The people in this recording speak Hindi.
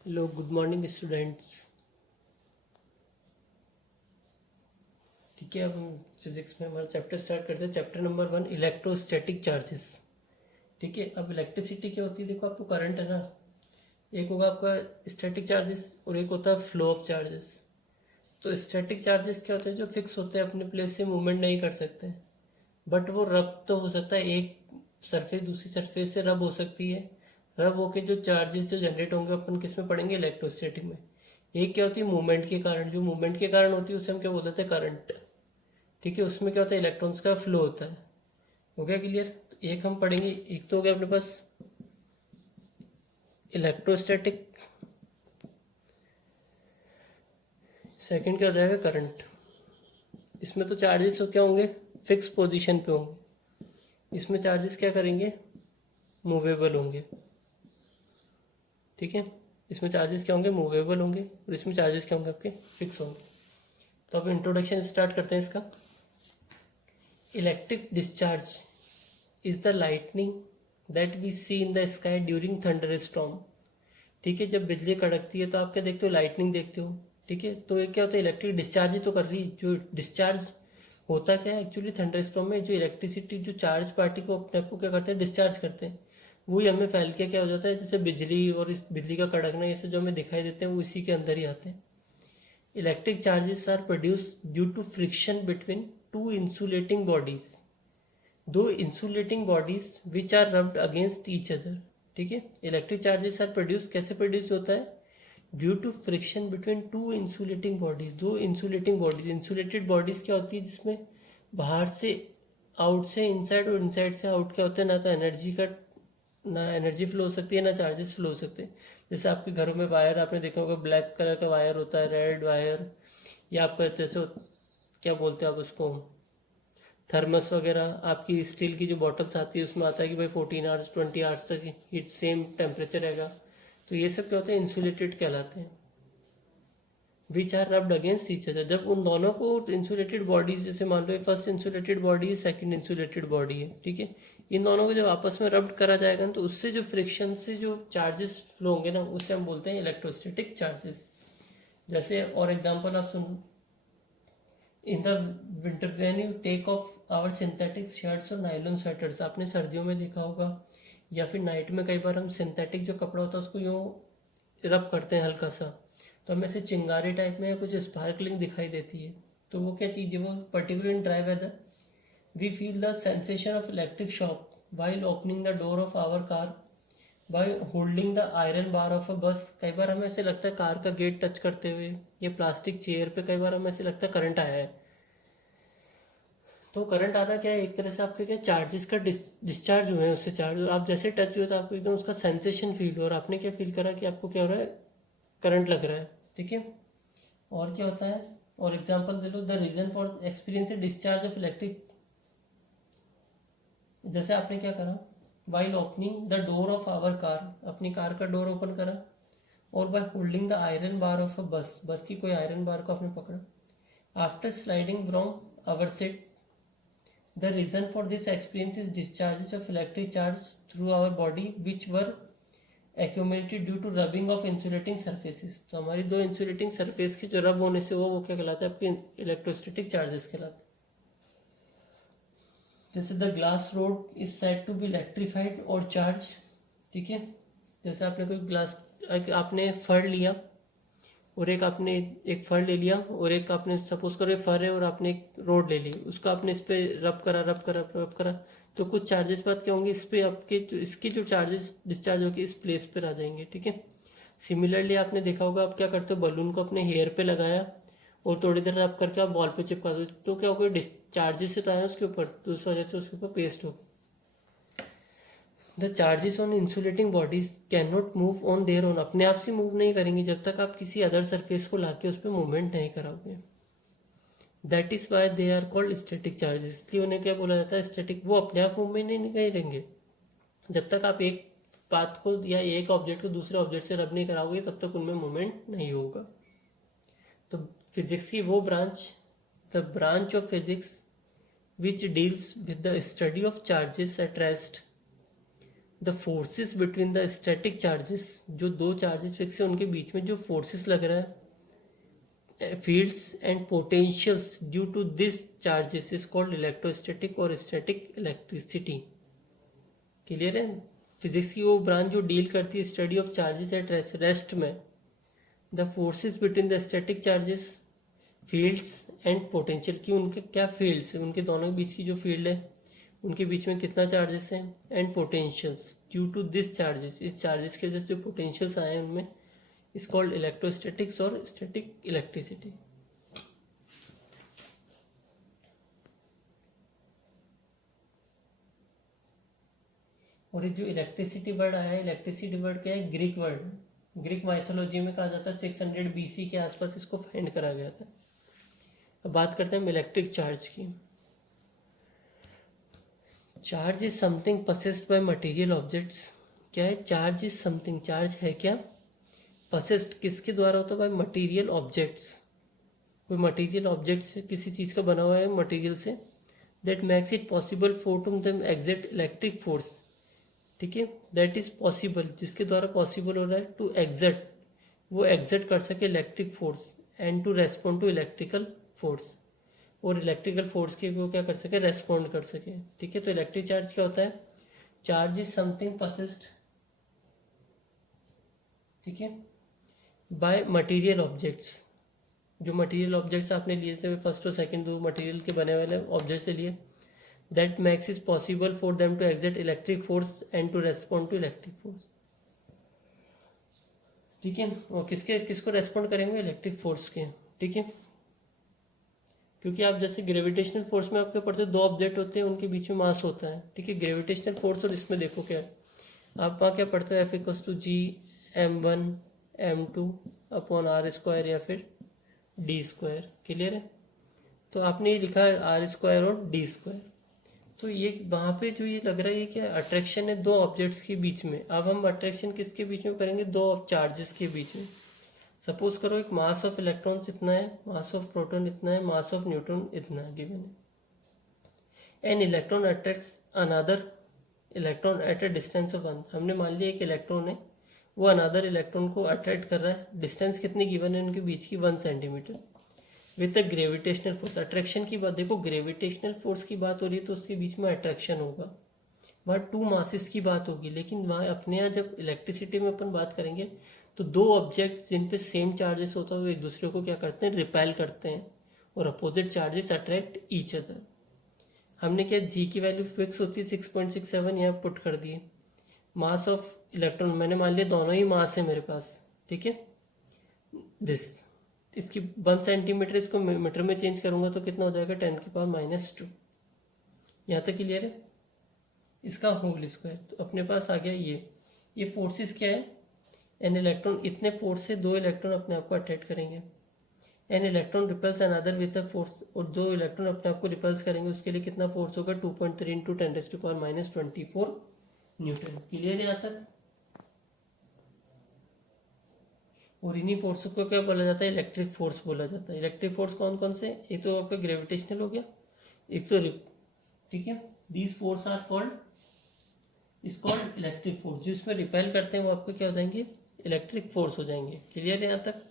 Hello good morning students. ठीक है, अब हम फिजिक्स में हमारा चैप्टर स्टार्ट करते हैं। Chapter number 1, electrostatic charges. ठीक है, अब इलेक्ट्रिसिटी क्या होती है? देखो, आपको करंट है ना, एक होगा आपका स्टैटिक चार्जेस और एक होता है फ्लो ऑफ चार्जेस। तो स्टैटिक चार्जेस क्या होते हैं? जो फिक्स होते हैं, अपने प्लेस से मूवमेंट नहीं कर सकते, बट वो रब तो हो सकता है, एक सरफेस दूसरी सरफेस से रब हो सकती है। रब होके जो चार्जेस जो जनरेट होंगे अपन किस में पढ़ेंगे? इलेक्ट्रोस्टैटिक में। एक क्या होती है? मूवमेंट के कारण, जो मूवमेंट के कारण होती है उसे हम क्या बोलते हैं? करंट। ठीक है, उसमें क्या होता है? इलेक्ट्रॉन्स का फ्लो होता है। हो गया क्लियर? तो एक हम पढ़ेंगे, एक तो हो गया अपने पास इलेक्ट्रोस्टैटिक, सेकंड क्या हो जाएगा? करंट। इसमें तो चार्जेस क्या होंगे? फिक्स पोजीशन पे होंगे। इसमें चार्जेस क्या करेंगे? मूवेबल होंगे। ठीक है, इसमें चार्जेस क्या होंगे? मूवेबल होंगे, और इसमें चार्जेस क्या होंगे? आपके फिक्स होंगे। तो अब इंट्रोडक्शन स्टार्ट करते हैं इसका। Electric discharge is the lightning that we see in the sky during thunder storm. ठीक है, जब बिजली कड़कती है तो आप क्या देखते हो? लाइटनिंग देखते हो। ठीक है, तो ये क्या होता है? इलेक्ट्रिक डिस्चार्ज ही तो कर रही है। जो डिस्चार्ज होता क्या है एक्चुअली? थंडरस्टॉर्म में जो इलेक्ट्रिसिटी, जो चार्ज पार्टी को अपने आप को क्या करते हैं? डिस्चार्ज करते हैं। वही हमें फैल के क्या हो जाता है? जैसे बिजली, और इस बिजली का कड़कना, ये सब जो हमें दिखाई देते हैं वो इसी के अंदर ही आते हैं। Electric charges are produce due to friction between two insulating bodies, दो insulating bodies which are rubbed against each other. ठीक है, इलेक्ट्रिक चार्जेस आर प्रोड्यूस, कैसे प्रोड्यूस होता है? Due to friction between two insulating bodies, दो इंसुलेटिंग बॉडीज। इंसुलेटेड बॉडीज क्या होती है? जिसमें बाहर से आउट से इनसाइड और इनसाइड से आउट क्या होता है? ना तो एनर्जी का, ना एनर्जी फ्लो हो सकती है, ना चार्जेस फ्लो हो सकते हैं। जैसे आपके घरों में वायर आपने देखा होगा, ब्लैक कलर का वायर होता है, रेड वायर, या आपका जैसे क्या बोलते हैं आप उसको, थर्मस वगैरह। आपकी स्टील की जो बॉटल्स आती है उसमें आता है कि भाई 14 आवर्स 20 आवर्स तक हीट सेम टेम्परेचर रहेगा। तो ये सब क्या होते हैं? इंसुलेटेड कहलाते हैं। Which are rubbed against each other, जब उन दोनों को इंसुलेटेड बॉडीज, जैसे मान लो फर्स्ट इंसुलेटेड बॉडी है, सेकंड इंसुलेटेड बॉडी है, ठीक है, इन दोनों को जब आपस में रब्ड करा जाएगा तो उससे जो फ्रिक्शन से जो चार्जेस फ्लो होंगे ना, उससे हम बोलते हैं इलेक्ट्रोस्टैटिक चार्जेस। जैसे और एग्जांपल आप सुन, in the winter when you take off our synthetic shirts और नायलॉन स्वेटर्स, आपने सर्दियों में देखा होगा, या फिर नाइट में कई बार हम सिंथेटिक जो कपड़ा होता है उसको यूँ रब करते हैं हल्का सा, तो हमें से चिंगारी टाइप में या कुछ स्पार्कलिंग दिखाई देती है। तो वो क्या चीज़ है? वो particular in dry weather we feel the sensation of electric shock while opening the door of our car by holding the iron bar of a bus. कई बार हमें ऐसे लगता है कार का गेट टच करते हुए, या प्लास्टिक चेयर पे कई बार हमें ऐसे लगता है करंट आया है। तो करंट आना क्या है? एक तरह से आपके क्या चार्जेस का डिस्चार्ज हुए हैं उससे चार्ज, और आप जैसे टच हुए तो आपको एकदम उसका सेंसेशन फील हो, और आपने क्या फील करा कि आपको क्या हो रहा है? करंट लग रहा है। ठीक है, और क्या होता है? और एग्जांपल दे लो, the reason for experience discharge of electric, जैसे आपने क्या करा? While opening the door of our car, अपनी कार का डोर ओपन करा, और by holding the iron bar of a bus, bus की कोई आयरन बार को आपने पकड़ा। After sliding from our seat, the reason for this experience is discharges of electric charge through our body which were accumulated due to rubbing of insulating surfaces। तो हमारी दो इंसुलेटिंग सरफेस के जो रब होने से वो क्या कहलाता है? आपके इलेक्ट्रोस्टैटिक चार्जेस कहलाते हैं। जैसे the glass rod is said to be electrified और चार्ज। ठीक है, जैसे आपने कोई ग्लास, आपने फर लिया, और एक आपने एक फर ले लिया, और एक आपने सपोज करो फर है और आपने एक रोड ले ली, उसको आपने इस पर रब करा रब करा रब करा, तो कुछ चार्जेस बात क्या होंगे? इस पे आपके जो इसके जो चार्जेस डिस्चार्ज होकर इस प्लेस पर आ जाएंगे। ठीक है, सिमिलरली आपने देखा होगा, आप क्या करते हो? बलून को अपने हेयर पे लगाया और थोड़ी देर रब करके आप बॉल पे चिपका दो, तो क्या होगा? डिस्चार्जेस से तो आया उसके ऊपर, तो उस वजह से उसके ऊपर पेस्ट होगा। The charges on insulating bodies can not move on their own, अपने आप से मूव नहीं करेंगी जब तक आप किसी अदर सरफेस को लाके उस पर मूवमेंट नहीं कराओगे। That is why they are called static charges, इसलिए उन्हें क्या बोला जाता है? स्टैटिक। वो अपने आप मूवमेंट नहीं करेंगे जब तक आप एक बात को या एक ऑब्जेक्ट को दूसरे ऑब्जेक्ट से रब नहीं कराओगे, तब तक उनमें मूवमेंट नहीं होगा। तो फिजिक्स की वो branch, the branch of physics which deals with the study of charges at rest the forces between the static charges, जो दो चार्जेस फिक्स है उनके बीच में जो फोर्सेस लग रहा है, fields and potentials due to this charges is called electrostatic और स्टैटिक इलेक्ट्रिसिटी। क्लियर है? फिजिक्स की वो ब्रांच जो डील करती है study of charges at rest में, the forces between the static charges, fields and potential, की उनके क्या फील्ड्स है, उनके दोनों के बीच की जो फील्ड है उनके बीच में कितना चार्जेस हैं, and potentials due to this charges, इस चार्जेस के वजह से जो पोटेंशियल्स आए हैं उनमें, इज कॉल्ड इलेक्ट्रोस्टैटिक्स और स्टैटिक इलेक्ट्रिसिटी। और ये जो इलेक्ट्रिसिटी वर्ड आया है, इलेक्ट्रिसिटी वर्ड क्या है, ग्रीक वर्ड, ग्रीक माइथोलॉजी में कहा जाता है 600 BC के आसपास इसको फाइंड करा गया था। अब बात करते हैं इलेक्ट्रिक चार्ज की। Charge is something possessed by material objects. क्या है? चार्ज इज समथिंग, चार्ज है क्या, पसेस्ड किसके द्वारा होता है, बाय मटेरियल ऑब्जेक्ट्स, कोई मटेरियल ऑब्जेक्ट से, किसी चीज़ का बना हुआ है मटेरियल से, that makes it possible for to them exert electric force. ठीक है, दैट इज पॉसिबल, जिसके द्वारा पॉसिबल हो रहा है टू एग्जर्ट, वो एग्जर्ट कर सके electric force, and to respond to electrical force, और इलेक्ट्रिकल फोर्स के वो क्या कर सके, रेस्पॉन्ड कर सके। ठीक है, तो इलेक्ट्रिक चार्ज क्या होता है, चार्ज इज समथिंग पसेस्ड, ठीक है, बाय मटेरियल ऑब्जेक्ट्स, जो मटेरियल ऑब्जेक्ट्स आपने लिए थे फर्स्ट और सेकंड दो मटेरियल के बने वाले ऑब्जेक्ट्स से लिए, that makes is possible for them to exert electric force and to respond to electric force. ठीक है, और किसको रेस्पॉन्ड करेंगे, इलेक्ट्रिक फोर्स के। ठीक है, क्योंकि आप जैसे ग्रेविटेशनल फोर्स में आपके पढ़ते दो ऑब्जेक्ट होते हैं, उनके बीच में मास होता है। ठीक है, ग्रेविटेशनल फोर्स, और इसमें देखो क्या है, आप वहाँ क्या पढ़ते हो, F=G m1 m2/r² या फिर d²। क्लियर है? तो आपने ये लिखा है r² और d², तो ये वहाँ पे जो ये लग रहा है ये क्या अट्रैक्शन है दो ऑब्जेक्ट्स के बीच में। अब हम अट्रैक्शन किसके बीच में करेंगे, दो चार्जेस के बीच में। सपोज करो एक मास ऑफ इलेक्ट्रॉन्स इतना है, मास ऑफ प्रोटॉन इतना है, मास ऑफ न्यूट्रॉन इतना है गिवन है। An electron attracts another electron at a distance of 1। हमने मान लिया एक इलेक्ट्रॉन है, वो अनदर इलेक्ट्रॉन को अट्रैक्ट कर रहा है, डिस्टेंस कितनी गिवन है उनके बीच की, 1 centimetre, with a gravitational force. Attraction की बात देखो, ग्रेविटेशनल फोर्स की बात हो रही है तो उसके बीच में अट्रैक्शन होगा, वहाँ टू मासेस की बात होगी। लेकिन वहाँ अपने यहाँ जब इलेक्ट्रिसिटी में अपन बात करेंगे तो दो ऑब्जेक्ट जिन पे सेम चार्जेस होता है वो एक दूसरे को क्या करते हैं, रिपेल करते हैं, और opposite charges attract each other. हमने क्या, जी की वैल्यू फिक्स होती है 6.67, यहाँ पुट कर दिए। मास ऑफ इलेक्ट्रॉन मैंने मान लिया दोनों ही मास है मेरे पास। ठीक है, दिस, इसकी 1 सेंटीमीटर इसको मीटर में चेंज करूँगा तो कितना हो जाएगा, 10⁻²। यहाँ तक क्लियर है? इसका होल स्क्वायर, तो अपने पास आ गया ये फोर्सेस क्या है, एन इलेक्ट्रॉन, इतने फोर्स से दो इलेक्ट्रॉन अपने आप को अट्रैक्ट करेंगे, an electron repels another with a force, और दो इलेक्ट्रॉन अपने आप को रिपल्स करेंगे, उसके लिए कितना फोर्स होगा, 2.3 × 10⁻24 न्यूटन। क्लियर है यहाँ तक? और इन्हीं फोर्स को क्या बोला जाता है, इलेक्ट्रिक फोर्स बोला जाता है। इलेक्ट्रिक फोर्स कौन कौन से, एक तो आपका ग्रेविटेशनल हो गया, एक तो ठीक है, these force are called is called electric force. जो इसमें रिपेल करते हैं वो आपको क्या हो जाएंगे, इलेक्ट्रिक फोर्स हो जाएंगे। क्लियर है यहाँ तक?